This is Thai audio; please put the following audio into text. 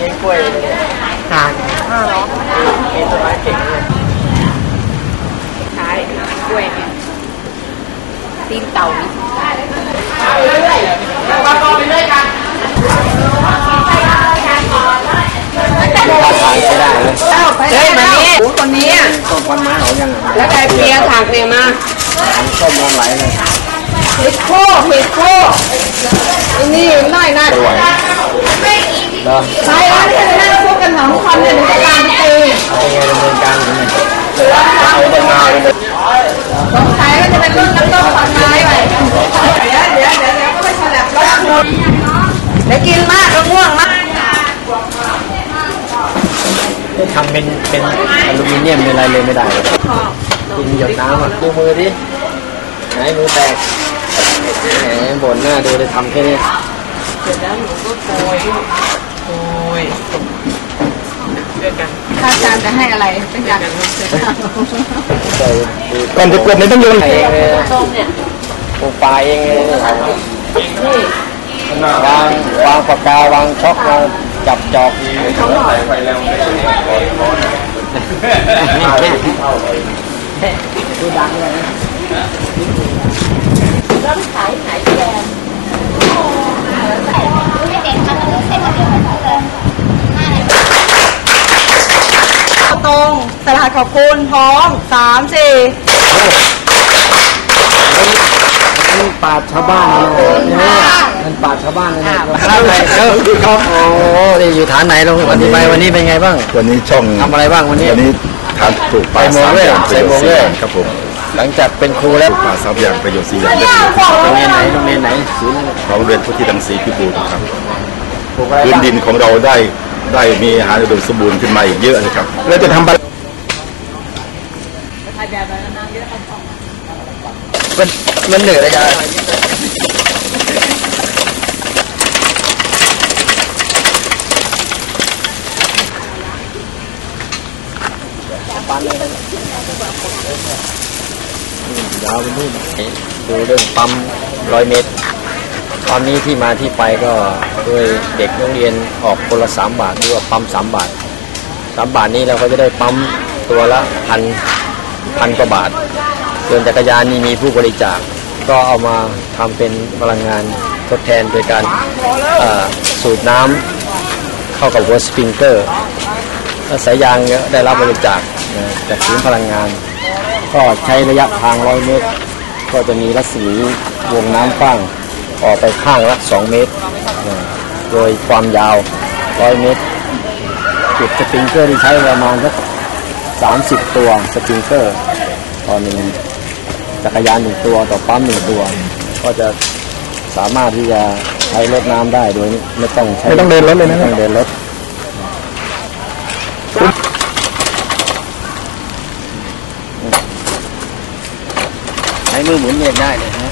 ลี้ยงกล้วยทานมีต้นไม้เก่งเลยขายกล้วยเนี่ยตีนเต่านี่ท่าทางใช้ได้เลยกันเฮ้ยมานี่คนนี้ต้นควันไม้เขายังแล้วใครเปียถักเนี่ยมาส้มลงไหลเลยเห็ดโคเห็ดโคไอ้นี่น้อยนั่น สวยเนาะไปแล้วที่จะนั่งพูดกันสองคนเนี่ยหนูจะตามไปตีเอาไงดำเนินการยังไงเอาไปมาเลยสงสัยว่าจะเป็นรุ่นน้ำต้มฝันไม้ไปเดี๋ยวเดี๋ยวเดี๋ยวเดี๋ยวก็ไปฉลับรถคุณเดี๋ยวกินมากก็ง่วงมากทำเป็นเป็นอลูมิเนียมเป็นอะไรเลยไม่ได้กินหยดน้ำอะดูมือดิไหนมือแตกแหมบ่นหน้าดูเลยทำแค่นี้ เสร็จแล้วหนูก็โกยโกยด้วยกันถ้าอา จารย์จะให้อะไรเป็นการใส่ก่อนจะกดนี่ต้องโยนเองเลยต้มเนี่ยปลูกปลาเองเลยวางวางปากกาวางช็อกวางจับจอกดูดังเลยแล้วขายขายแกงต รงตลาดขอบคุณพร้อมสามสี่นี่ป่าชาวบ้านเลยนี่มันป่าชาวบ้านเลยนะอะไรเออครับโอ้นี่อยู่ฐานไหนลงวันนี้ไปวันนี้เป็นไงบ้าง วันนี้ช่องทำอะไรบ้างวันนี้วันนี้ทานปลูกป่าใส่หมวกสามด้วยอย่างใส่หมวกด้วยครับผมหลังจากเป็นครูแล้วป่าสามอย่างประโยชน์สี่อย่างได้ประโยชน์โรงเรียนไหนโรงเรียนไหนศูนย์ของโรงเรียนพุทธิดังสีพิบูลครับปลูกอะไรพื้นบ้างดินของเราได้ได้มีอาหารอุดมสมบูรณ์ขึ้นมาอีกเยอะเลยครับแล้วจะทำบัตร มันมันเหนื่อยเลยจ้ะยาวไปนู่นดูเรื่องปั๊มร้อยเมตรตอนนี้ที่มาที่ไปก็ด้วยเด็กนักเรียนออกคนละสามบาทหรือว่าปั๊มสามบาทสามบาทนี้เราก็จะได้ปั๊มตัวละพันพันกว่าบาท ส่วนจักรยานนี่มีผู้บริจาคก็เอามาทำเป็นพลังงานทดแทนโดยการสูบน้ำเข้ากับหัวสปริงเกอร์สายยางเนี่ยได้รับบริจาคจากศูนย์พลังงาน ก็ใช้ระยะทาง100เมตร ก็จะมีรัศมีวงน้ำกว้างออกไปข้างละ 2 เมตร โดยความยาว 100 เมตร จุดสปริงเกอร์ที่ใช้ประมาณสัก30 ตัวสปริงเกอร์ต่อหนึ่ง จักรยานหนึ่งตัวต่อปั๊มหนึ่งตัว ก็จะสามารถที่จะใช้รถน้ำได้โดยไม่ต้องใช้ไม่ต้องเดินรถเลยนะ ไม่ต้องเดินรถใช้มือหมุนเองได้เลยนะ